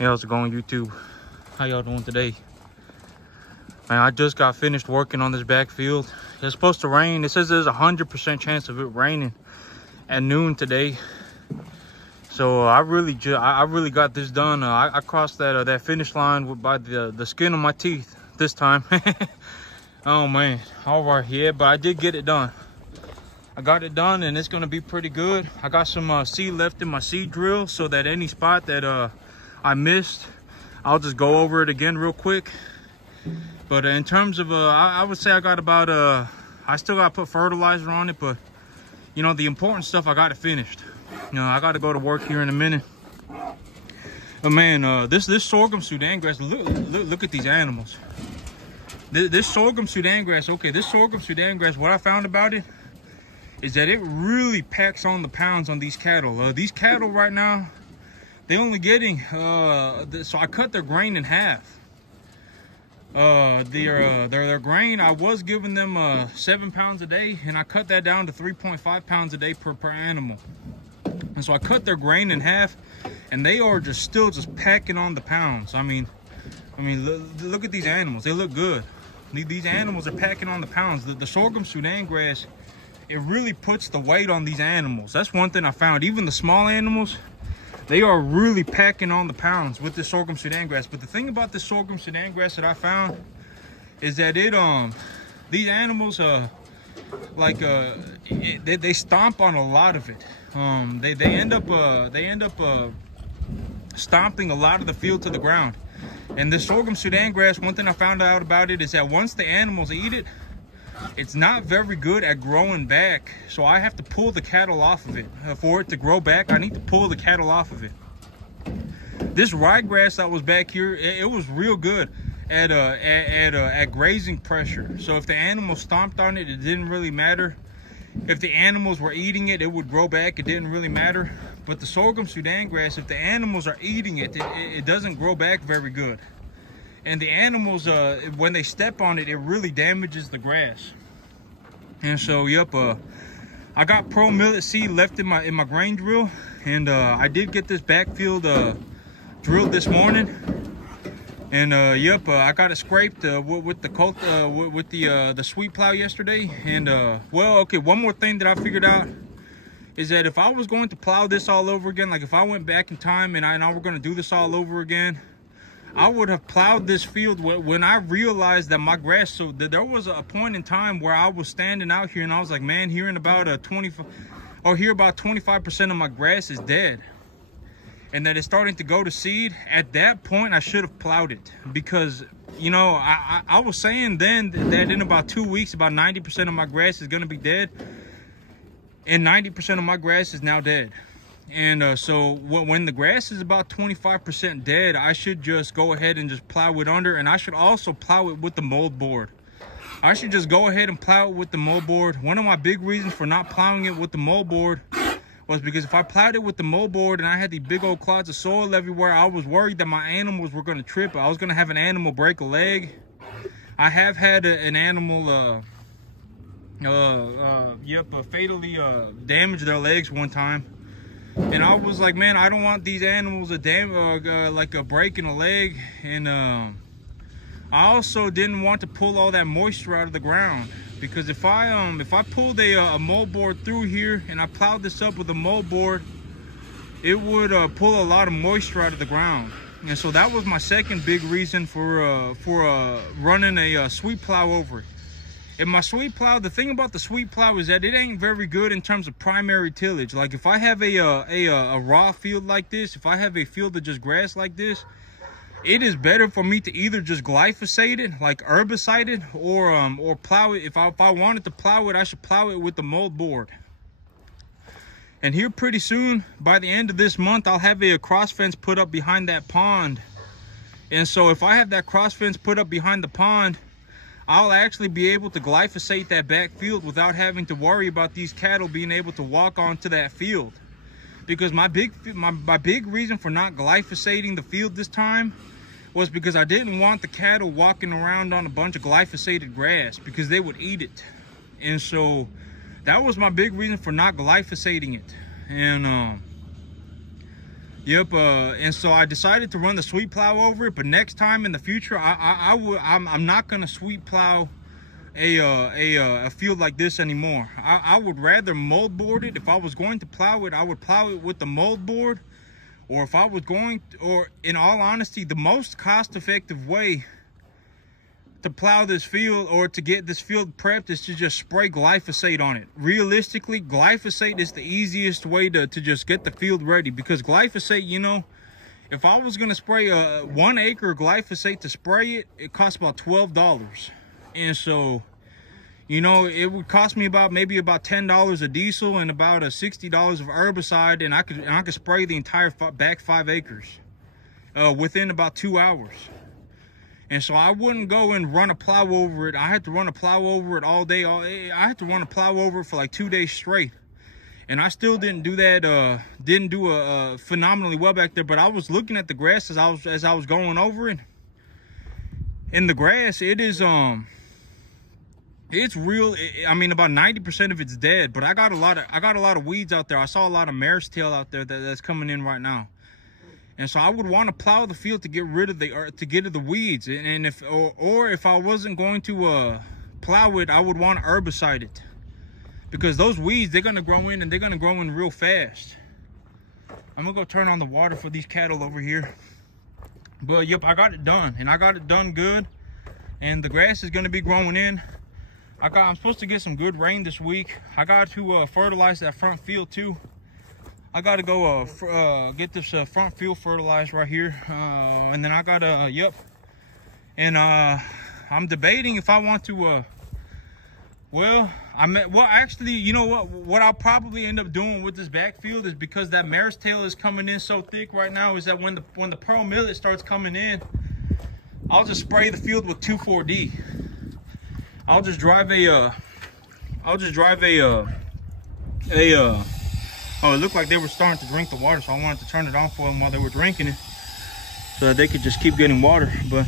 Hey, how's it going, YouTube? How y'all doing today? Man, I just got finished working on this backfield. It's supposed to rain. It says there's a 100% chance of it raining at noon today. So I really got this done. I crossed that finish line by the skin of my teeth this time. Oh man, all right, yeah, but I did get it done. I got it done, and it's gonna be pretty good. I got some seed left in my seed drill, so that any spot that I missed, I'll just go over it again real quick. But in terms of I would say I got about I still gotta put fertilizer on it, but you know, the important stuff I got it finished. You know, I gotta go to work here in a minute. But man, this sorghum Sudan grass, look at these animals. This sorghum Sudan grass, okay, this sorghum Sudan grass, what I found about it is that it really packs on the pounds on these cattle. These cattle right now, they're only getting, so I cut their grain in half. Their grain, I was giving them 7 pounds a day, and I cut that down to 3.5 pounds a day per animal. And so I cut their grain in half, and they are still packing on the pounds. I mean, look at these animals. They look good. These animals are packing on the pounds. The sorghum Sudan grass, it really puts the weight on these animals. That's one thing I found. Even the small animals, they are really packing on the pounds with the sorghum Sudan grass. But the thing about this sorghum Sudan grass that I found is that these animals they stomp on a lot of it. They end up stomping a lot of the field to the ground. And this sorghum Sudan grass, one thing I found out about it is that once the animals eat it, it's not very good at growing back. So I have to pull the cattle off of it. For it to grow back, I need to pull the cattle off of it. This ryegrass that was back here, it was real good at grazing pressure. So if the animals stomped on it, it didn't really matter. If the animals were eating it, it would grow back. It didn't really matter. But the sorghum Sudan grass, if the animals are eating it, it doesn't grow back very good. And the animals, when they step on it, it really damages the grass. And so, yep, I got Pro Millet seed left in my grain drill, and I did get this backfield drilled this morning. And yep, I got it scraped with the sweep plow yesterday. And well, okay, one more thing that I figured out is that if I was going to plow this all over again, like if I went back in time and I were going to do this all over again, I would have plowed this field when I realized that my grass, so there was a point in time where I was standing out here and I was like, man, here in about 25% of my grass is dead. And that it's starting to go to seed. At that point, I should have plowed it, because, you know, I was saying then that in about 2 weeks, about 90% of my grass is going to be dead. And 90% of my grass is now dead. And so when the grass is about 25% dead, I should just go ahead and just plow it under. And I should also plow it with the mold board. I should just go ahead and plow it with the mold board. One of my big reasons for not plowing it with the mold board was because if I plowed it with the mold board and I had these big old clods of soil everywhere, I was worried that my animals were going to trip. I was going to have an animal break a leg. I have had an animal fatally damage their legs one time. And I was like, man, I don't want these animals to breaking a leg. And I also didn't want to pull all that moisture out of the ground, because if I pulled a mold board through here and I plowed this up with a mold board, it would pull a lot of moisture out of the ground. And so that was my second big reason for running a sweep plow over it. And my sweep plow, the thing about the sweep plow is that it ain't very good in terms of primary tillage. Like if I have a raw field like this, if I have a field of just grass like this, it is better for me to either just glyphosate it, like herbicide it, or plow it. If I wanted to plow it, I should plow it with the mold board. And here pretty soon, by the end of this month, I'll have a cross fence put up behind that pond. And so if I have that cross fence put up behind the pond, I'll actually be able to glyphosate that back field without having to worry about these cattle being able to walk onto that field. Because my big reason for not glyphosating the field this time was because I didn't want the cattle walking around on a bunch of glyphosated grass, because they would eat it. And so that was my big reason for not glyphosating it. And Yep. And so I decided to run the sweep plow over it. But next time in the future, I'm not gonna sweep plow a field like this anymore. I would rather mold board it. If I was going to plow it, I would plow it with the mold board. Or if I was going, or in all honesty, the most cost-effective way to plow this field or to get this field prepped is to just spray glyphosate on it. Realistically, glyphosate is the easiest way to just get the field ready, because glyphosate, you know, if I was going to spray 1 acre of glyphosate to spray it, it costs about $12. And so, you know, it would cost me maybe about $10 of diesel and about $60 of herbicide, and I could spray the entire back 5 acres within about 2 hours. And so I wouldn't go and run a plow over it. I had to run a plow over it all day. I had to run a plow over it for like 2 days straight. And I still didn't do that, didn't do phenomenally well back there. But I was looking at the grass as I was going over it. And the grass, it is, it's real. I mean, about 90% of it's dead, but I got a lot of weeds out there. I saw a lot of mare's tail out there that's coming in right now. And so I would want to plow the field to get rid of the weeds. And if I wasn't going to plow it, I would want to herbicide it, because those weeds, they're gonna grow in, and they're gonna grow in real fast. I'm gonna go turn on the water for these cattle over here. But yep, I got it done, and I got it done good. And the grass is gonna be growing in. I'm supposed to get some good rain this week. I got to fertilize that front field too. I got to go get this front field fertilized right here, and then I got to yep. And I'm debating if I want to. Actually, you know what I'll probably end up doing with this backfield is, because that mare's tail is coming in so thick right now, is that when the pearl millet starts coming in, I'll just spray the field with 2,4-D. I'll just drive oh, it looked like they were starting to drink the water, so I wanted to turn it on for them while they were drinking it, so that they could just keep getting water. But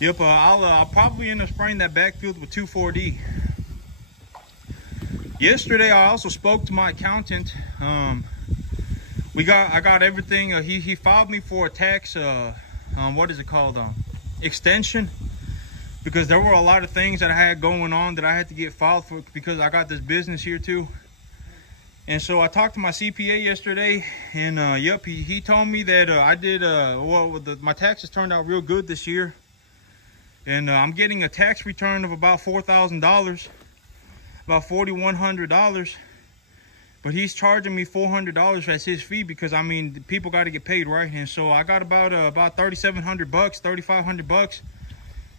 yep, I'll probably end up spraying that backfield with 2,4-D. Yesterday, I also spoke to my accountant. I got everything. He filed me for a tax. What is it called? Extension. Because there were a lot of things that I had going on that I had to get filed for, because I got this business here too. And so I talked to my CPA yesterday, and yep, he told me that I did my taxes turned out real good this year, and I'm getting a tax return of about $4,000, about $4,100. But he's charging me $400 as his fee, because I mean, people got to get paid, right? And so I got about $3,700, $3,500,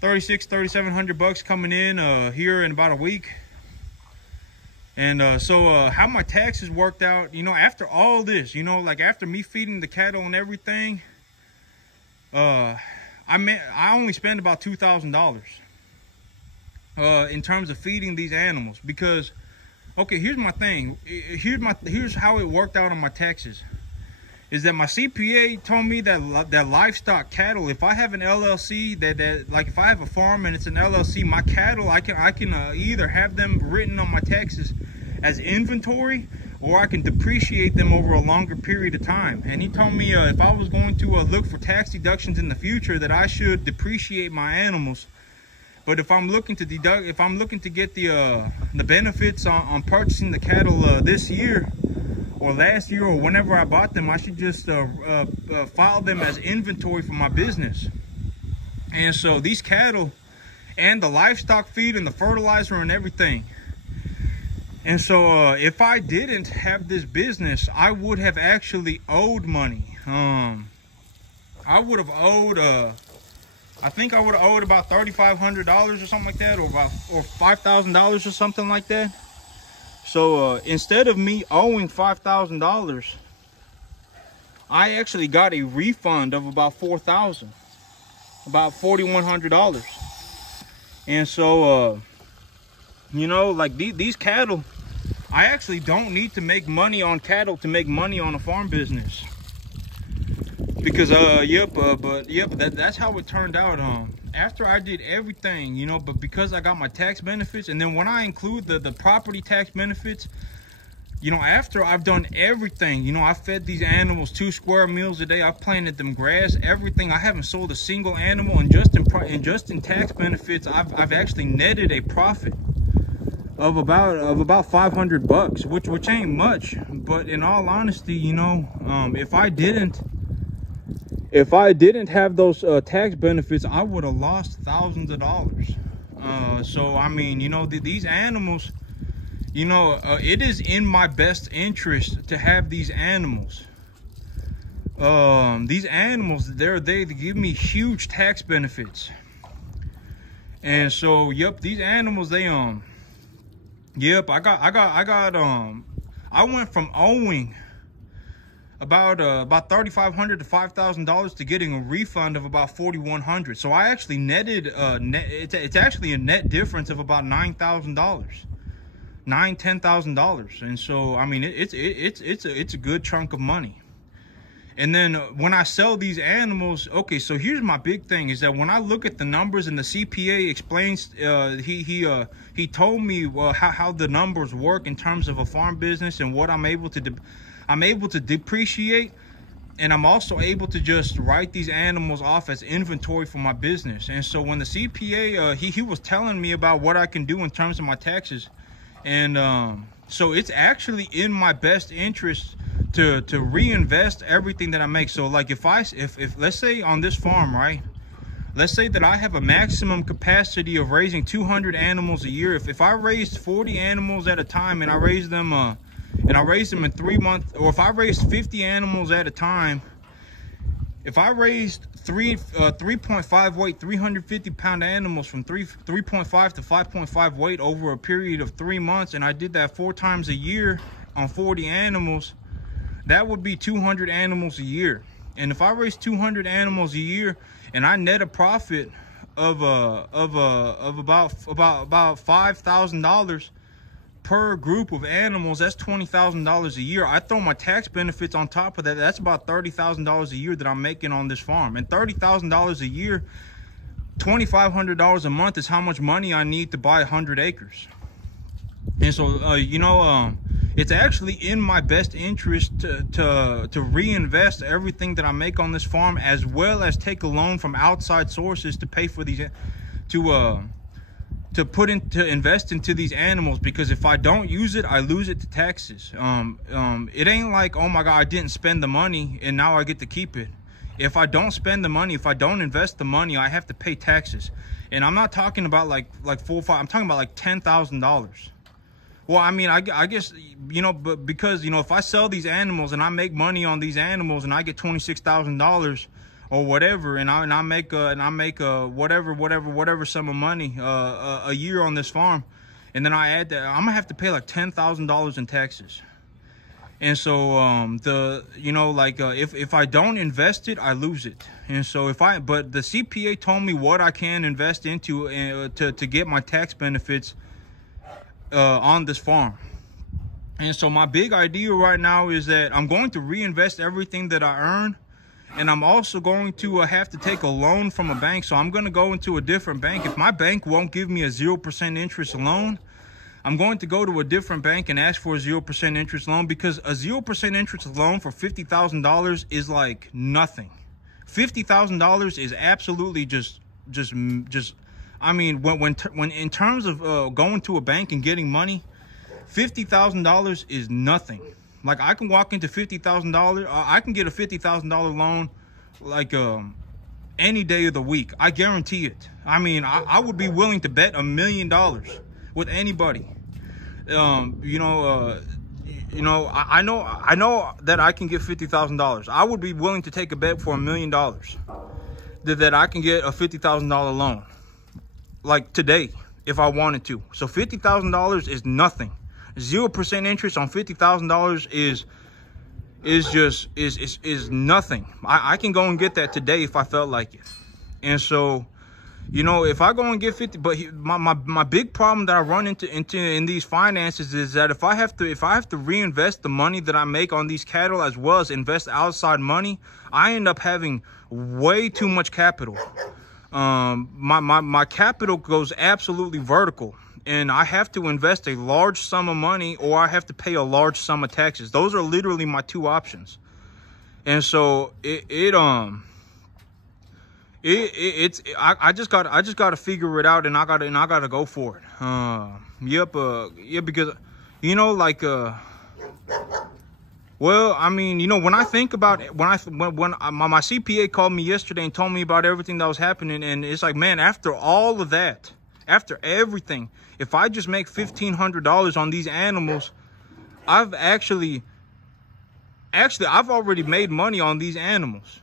$3,700 coming in here in about a week. And so how my taxes worked out, you know, after all this, you know, like after me feeding the cattle and everything, I only spend about $2,000 in terms of feeding these animals. Because, okay, here's my thing. Here's how it worked out on my taxes. Is that my CPA told me that livestock cattle, if I have an LLC, that like if I have a farm and it's an LLC, my cattle, I can either have them written on my taxes as inventory, or I can depreciate them over a longer period of time. And he told me if I was going to look for tax deductions in the future, that I should depreciate my animals. But if I'm looking to get the benefits on purchasing the cattle this year, or last year, or whenever I bought them, I should just file them as inventory for my business. And so these cattle and the livestock feed and the fertilizer and everything. And so if I didn't have this business, I would have actually owed money. I would have owed, I think I would have owed about $3,500 or something like that, or $5,000 or something like that. So instead of me owing $5,000, I actually got a refund of about $4,000, about $4,100. And so, you know, like these cattle, I actually don't need to make money on cattle to make money on a farm business. Because that's how it turned out. After I did everything, you know, but because I got my tax benefits, and then when I include the property tax benefits, you know, after I've done everything, you know, I fed these animals 2 square meals a day. I planted them grass, everything. I haven't sold a single animal, and just in tax benefits, I've actually netted a profit of about 500 bucks, which ain't much. But in all honesty, you know, if I didn't have those tax benefits, I would have lost thousands of dollars. So I mean, you know, these animals, you know, it is in my best interest to have these animals. These animals, they give me huge tax benefits. And so, yep, these animals, they yep, I went from owing about $3,500 to $5,000 to getting a refund of about $4,100. So I actually netted it's actually a net difference of about $10,000. And so I mean, it's a good chunk of money. And then when I sell these animals, okay, so here's my big thing, is that when I look at the numbers and the CPA explains, he told me how the numbers work in terms of a farm business and what I'm able to depreciate, and I'm also able to just write these animals off as inventory for my business. And so when the CPA, he was telling me about what I can do in terms of my taxes, and so it's actually in my best interest to reinvest everything that I make. So like if let's say on this farm, right, let's say that I have a maximum capacity of raising 200 animals a year. If I raised 40 animals at a time and I raised them in 3 months, or if I raised 50 animals at a time, if I raised 3.5 weight 350 pound animals from 3.5 to 5.5 weight over a period of 3 months, and I did that 4 times a year on 40 animals, that would be 200 animals a year. And if I raise 200 animals a year and I net a profit of about $5,000 per group of animals, that's $20,000 a year. I throw my tax benefits on top of that, that's about $30,000 a year that I'm making on this farm. And $30,000 a year, $2,500 a month is how much money I need to buy 100 acres. And so, you know, it's actually in my best interest to reinvest everything that I make on this farm, as well as take a loan from outside sources to pay for these, to invest into these animals, because if I don't use it, I lose it to taxes. It ain't like, oh my God, I didn't spend the money and now I get to keep it. If I don't spend the money, if I don't invest the money, I have to pay taxes. And I'm not talking about like 4 or 5, I'm talking about like $10,000. Well, I mean, I guess, you know, but because, you know, if I sell these animals and I make money on these animals and I get $26,000 or whatever, and I make whatever sum of money a year on this farm, and then I add that, I'm gonna have to pay like $10,000 in taxes. And so you know, like if I don't invest it, I lose it. And so but the CPA told me what I can invest into to get my tax benefits on this farm. And so my big idea right now is that I'm going to reinvest everything that I earn, and I'm also going to have to take a loan from a bank. So I'm going to go into a different bank. If my bank won't give me a 0% interest loan, I'm going to go to a different bank and ask for a 0% interest loan, because a 0% interest loan for $50,000 is like nothing. $50,000 is absolutely just I mean, when in terms of going to a bank and getting money, $50,000 is nothing. Like, I can walk into $50,000, I can get a $50,000 loan like any day of the week. I guarantee it. I mean, I would be willing to bet $1 million with anybody. You know, I know that I can get $50,000. I would be willing to take a bet for $1 million that I can get a $50,000 loan, like today, if I wanted to. So $50,000 is nothing. 0% interest on $50,000 is nothing. I can go and get that today if I felt like it. And so, you know, if I go and get 50, but my big problem that I run into in these finances is that if I have to reinvest the money that I make on these cattle, as well as invest outside money, I end up having way too much capital. My capital goes absolutely vertical. and I have to invest a large sum of money, or I have to pay a large sum of taxes. Those are literally my two options. And so I just got to figure it out, and I got to go for it. Yeah, because you know, like well, I mean, you know, when I think about it, when my CPA called me yesterday and told me about everything that was happening, and it's like, man, after all of that, after everything, if I just make $1,500 on these animals, I've actually I've already made money on these animals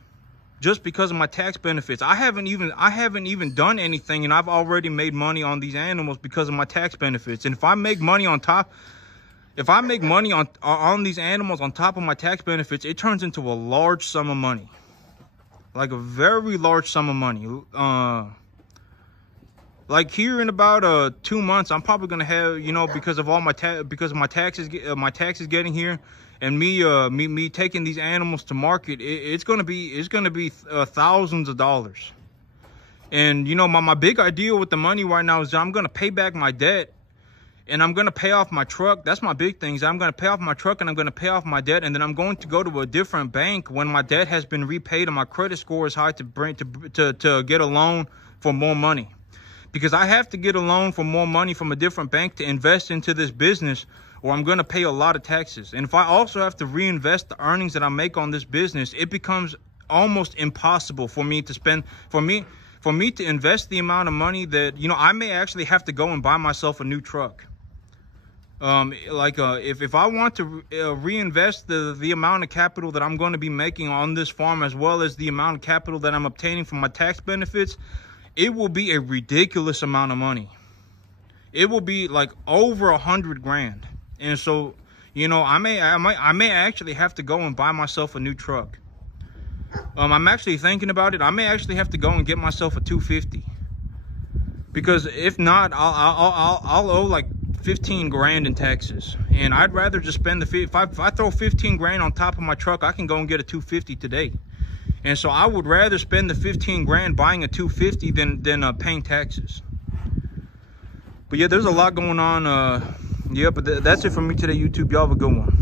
just because of my tax benefits. I haven't even done anything, and I've already made money on these animals because of my tax benefits. And if I make money on top, if I make money on these animals on top of my tax benefits, it turns into a large sum of money, like a very large sum of money. Like here in about 2 months, I'm probably gonna have, you know, because of all my taxes getting here, and me taking these animals to market, it's gonna be thousands of dollars. And you know, my big idea with the money right now is that I'm gonna pay back my debt, and I'm going to pay off my truck. That's my big thing. I'm going to pay off my truck, and I'm going to pay off my debt. And then I'm going to go to a different bank when my debt has been repaid and my credit score is high to get a loan for more money. Because I have to get a loan for more money from a different bank to invest into this business, or I'm going to pay a lot of taxes. And if I also have to reinvest the earnings that I make on this business, it becomes almost impossible for me to spend, for me to invest the amount of money that, you know, I may actually have to go and buy myself a new truck. If I want to reinvest the amount of capital that I'm going to be making on this farm, as well as the amount of capital that I'm obtaining from my tax benefits, it will be a ridiculous amount of money. It will be like over 100 grand. And so, you know, I may actually have to go and buy myself a new truck. I'm actually thinking about it. I may actually have to go and get myself a 250, because if not, I'll owe like 15 grand in taxes. And I'd rather just spend if I throw 15 grand on top of my truck, I can go and get a 250 today. And so I would rather spend the 15 grand buying a 250 than paying taxes. But yeah, there's a lot going on. Yeah, but that's it for me today, YouTube. Y'all have a good one.